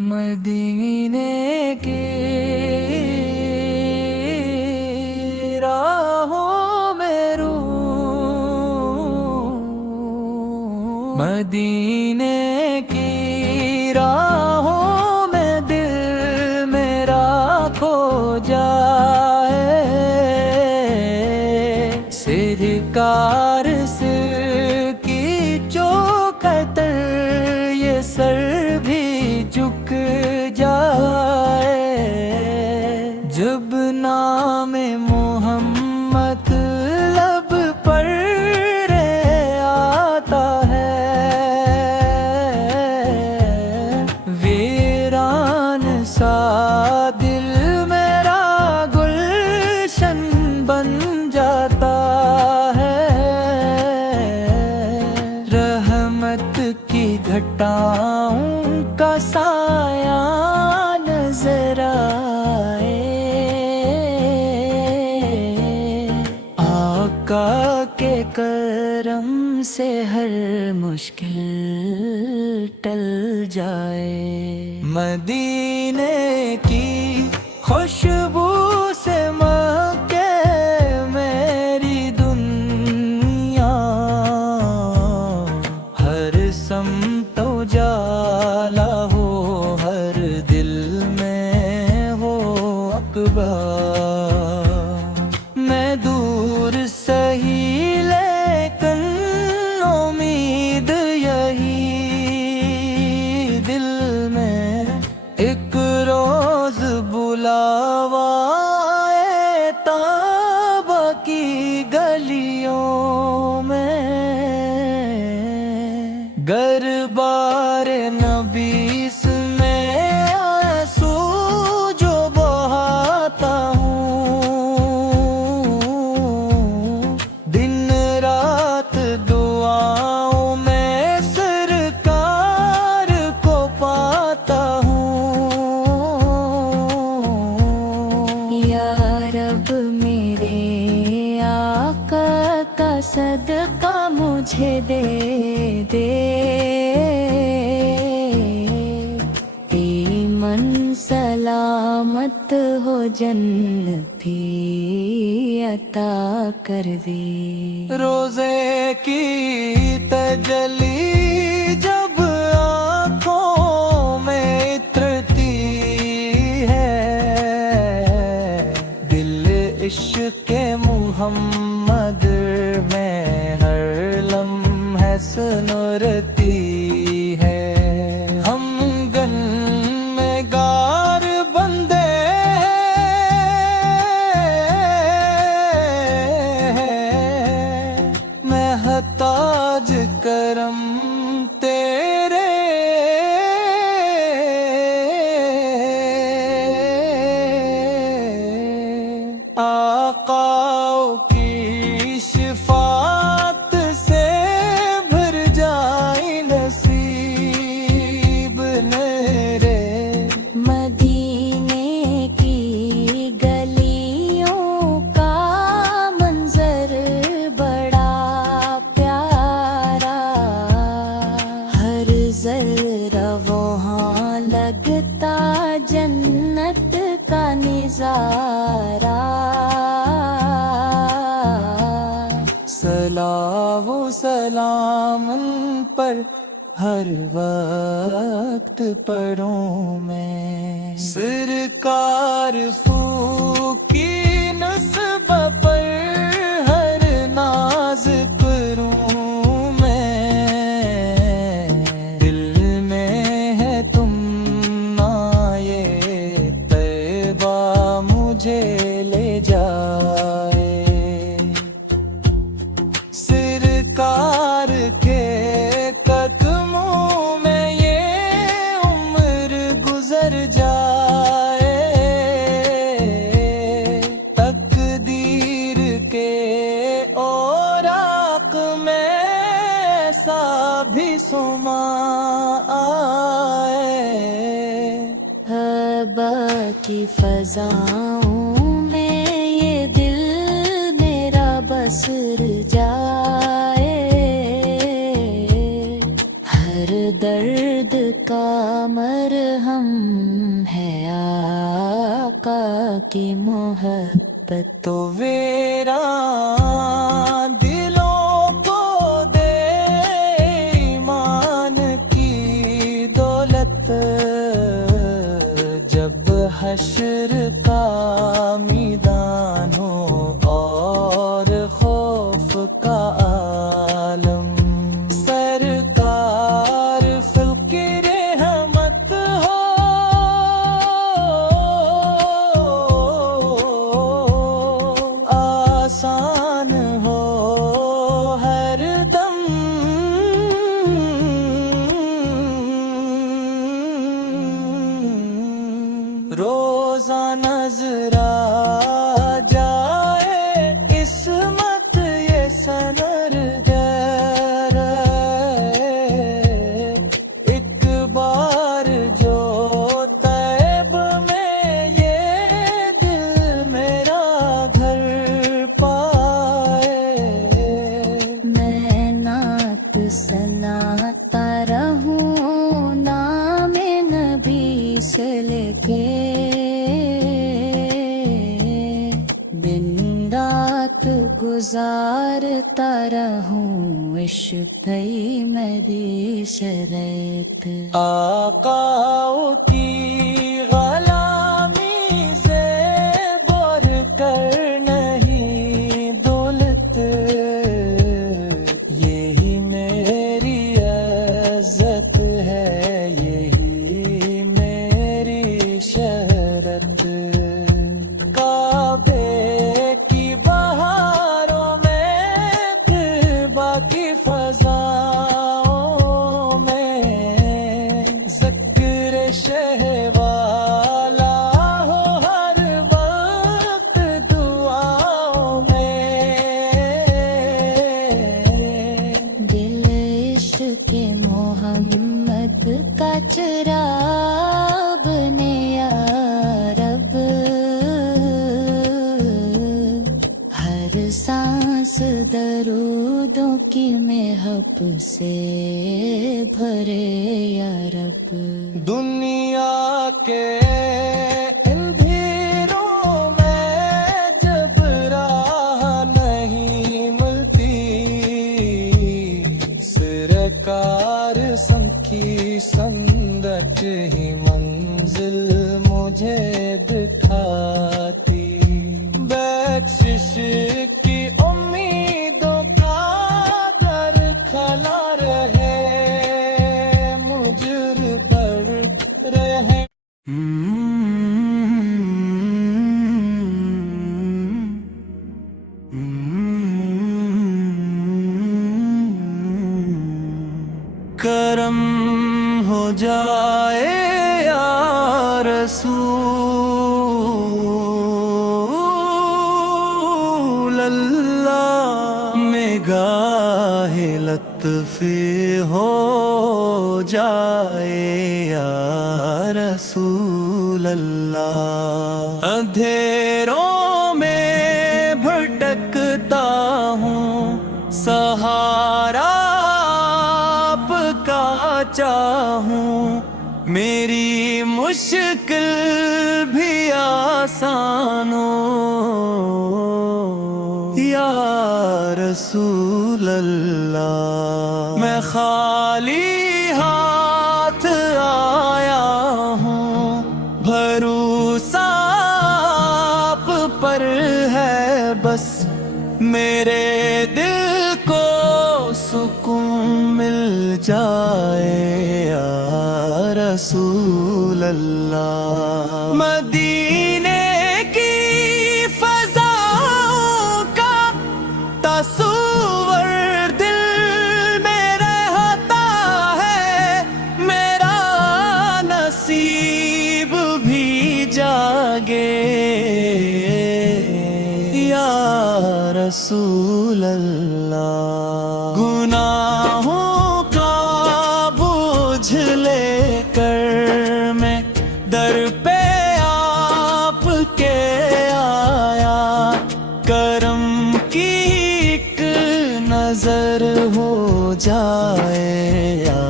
مدینے کی راہوں میں روح، مدینے کی راہوں میں دل میرا کھو جائے، سرکار سر کی چوکھٹ یہ سر بھی جھک جائے، جب نام محمد لب پر آتا ہے، ویران سا دل میرا گلشن بن جاتا ہے، رحمت کی گھٹاؤں کا سایہ نظر آئے، آقا کے کرم سے ہر مشکل ٹل جائے، مدینے کی خوشبو سے مہکے میری دنیا، ہر سمت اجالا ہو، ہر دل میں ہو اقبال، میں دور سہی لیکن امید یہی، دل میں ایک روز بلاوا آئے طیبہ کی گلیوں میں، گر بار نبیس میں آنسو جو بہاتا ہوں، دن رات دعاؤں میں سرکار کو پاتا ہوں، یا رب میرے آقا کا صدقہ مجھے دے دے، ایمن سلامت ہو جنتی عطا کر دے، روزے کی تجلی جب آنکھوں میں اترتی ہے، دل عشق محمد میں ہر لمحہ سنورتی ہے، ہم گن میں گار بندے ہیں، محتاج کرم تیرے، آقا کی شفاعت سے بھر جائے نصیب میرے، مدینے کی گلیوں کا منظر بڑا پیارا، ہر ذرہ وہاں لگتا جنت کا نظارہ، صلاۃ و سلام ان پر ہر وقت پڑھوں میں، سرکار کی نسب پر ہر ناز کروں میں، دل میں ہے تم آئے طیبہ مجھے لے جائے، سرکار کے قدموں میں یہ عمر گزر جائے، تقدیر کے اوراق میں ایسا بھی سما آئے، حبا کی فضاؤں میں یہ دل میرا بسر جائے، ہر درد کا مرہم ہے آقا کی محبت تو ویران دلوں کو دے ایمان کی دولت جب حشر کا میدان ہو اور خوف کا عالم سرکار فلک رحمت ہو آسان ہو ہر دم روزہ نظر آ جائے قسمت یہ سنر گئے ایک بار جو طیب میں یہ دل میرا گھر پائے میں نعت سناتا رہوں نام نبی سے لے کے دن رات گزارتا رہوں عشق میری شرط آقا کی غلامی سے بڑھ کر نہیں دولت یہی میری عزت ہے یہی میری شہرت کعبے کی بہاروں میں طیبہ کی فضاؤں میں ذکر شہ والا ہو ہر وقت دعاؤں میں دل عشق محمد کا چراغ نے یا رب ہر سانس درودوں کی محب سے بھرے یا رب دنیا کے اندھیروں میں جب راہ نہیں ملتی سرکار سنکھی سندٹ ہی منزل مجھے دکھاتی بخشش کی امیدوں کا در کھلا رہے مجر پر رہے کرم ہو جائے یا رسول اللہ نگاہ لطف ہو جائے یا رسول اللہ اندھیروں میں بھٹکتا ہوں سہارا آپ کا چاہوں میری مشکل بھی آسان ہو یا رسول اللہ میں خالی ہاتھ آیا ہوں بھروسہ آپ پر ہے بس میرے دل کو سکون مل جائے یا رسول اللہ مدینے کی فضاؤں کا تصور دل میں رہتا ہے میرا نصیب بھی جاگے یا رسول اللہ گناہوں کا بوجھ لے کر میں در پہ آپ کے آیا کرم کی ایک نظر ہو جائے یا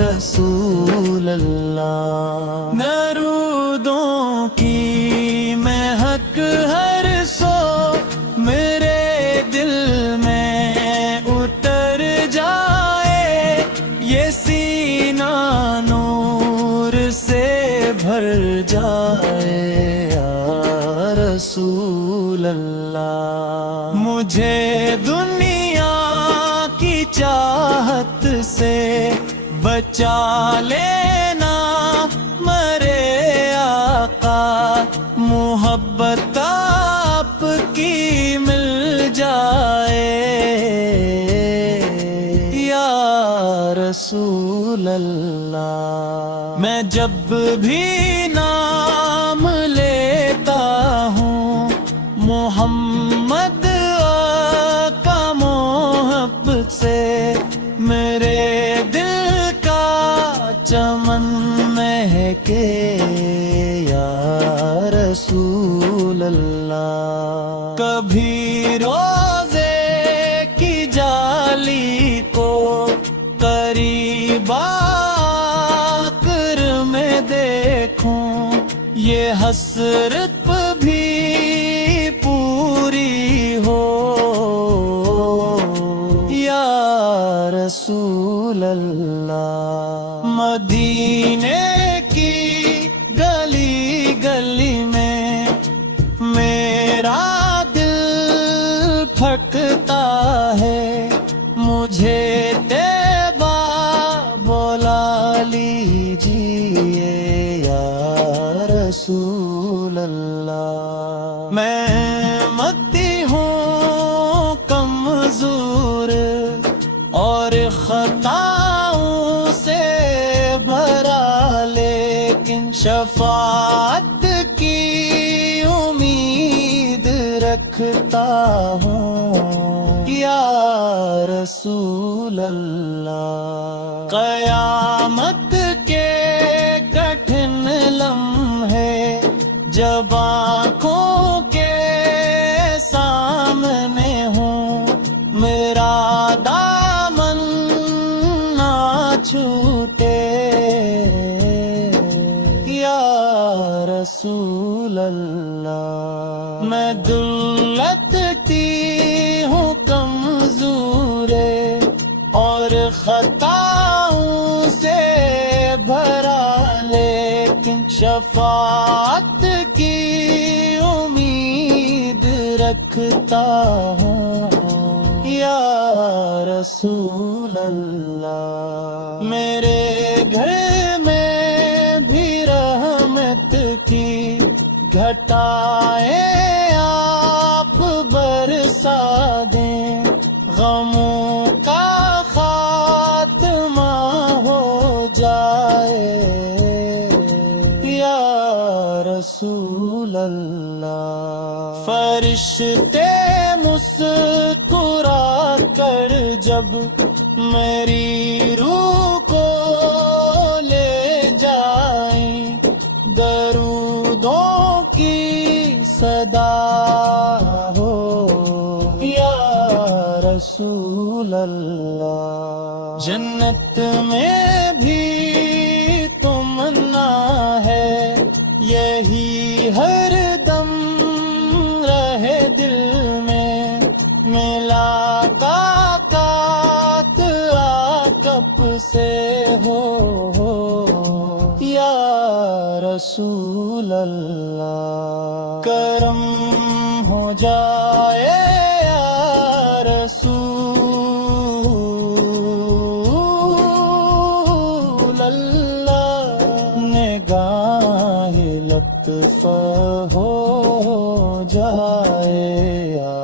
رسول اللہ بھر جائے یا رسول اللہ. مجھے دنیا کی چاہت سے بچا لینا مرے آقا, محبت آپ کی مل جائے یا رسول اللہ. میں جب بھی نام لیتا ہوں محمد آقا محبت سے, میرے دل کا چمن مہکے یا رسول اللہ. کبھی روزے کی جالی کو قریب آ کر میں دیکھوں, یہ حسرت بھی پوری ہو یا رسول اللہ. مدینے کی گلی گلی میں میرا دل پھٹتا ہے, مجھے طیبہ بولا لیجیے یا رسول اللہ. میں متی ہوں کمزور اور خطاؤں سے بھرا, لیکن شفاعت کی امید رکھتا ہوں یا رسول اللہ. قیامت کے کٹھن لمحے جب آنکھوں کے سامنے ہوں, میرا دامن نہ چھوٹے یا رسول اللہ. میں دلتتی ہوں کمزور اور خطاؤں سے بھرا, لیکن شفاعت کی امید رکھتا ہوں یا رسول اللہ. میرے گھر میں بھی رحمت کی گھٹائیں آپ برسا دیں, غموں کا خاتمہ ہو جائے یا رسول اللہ. فرشتے مسکرا کر جب میری روح کو لے جائیں, درودوں کی صدا ہو یا رسول اللہ. جنت میں بھی تمنا ہے یہی ہر دم رہے دل میں, ملاقات آقب سے ہو یا رسول اللہ. کرم ہو جائے یا رسول اللہ, نگاہ لطف ہو جائے یا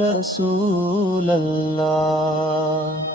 رسول اللہ.